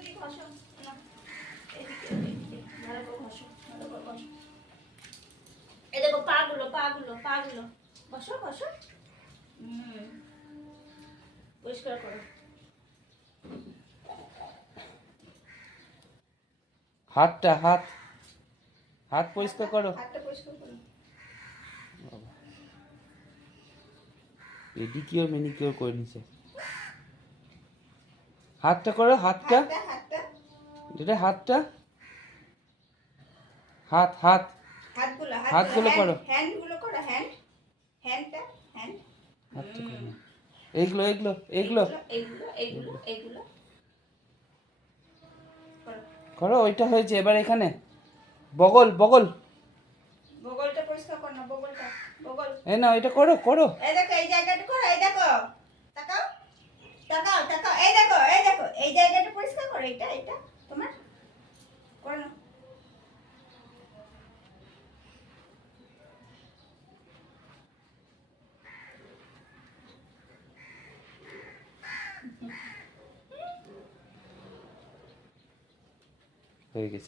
এদিকে ঘষো না, এদিকে এদিকে ভালো করে ঘষো, ভালো করে ঘষো। এই দেখো পাগুলো পাগুলো পাগুলো ঘষো ঘষো। পরিষ্কার করো। হাতটা হাত হাত পরিষ্কার করো। হাতটা পরিষ্কার করো। পেডিকিওর ম্যানিকিওর করে নিছে। হাতটা করো, হাতটা হাতটা হাতটা এটা হাতটা হাত হাত হাতগুলো হাতগুলো করো। হ্যান্ডগুলো করো, হ্যান্ডটা হ্যান্ড। হাতটা করো। এইগুলো এইগুলো এইগুলো এইগুলো এইগুলো এইগুলো করো। করো, ওইটা হয়েছে। এবার এখানে বগল বগল, বগলটা পরিষ্কার করো না, বগলটা বগল। এই না এটা করো করো। এই দেখো এই জায়গাটা করো, এই দেখো তাকাও তাকাও তাকাও, এই দেখো এই দেখো এই জায়গাটা পরিষ্কার করো, এটা এটা তোমার করো না। হয়ে গেছে।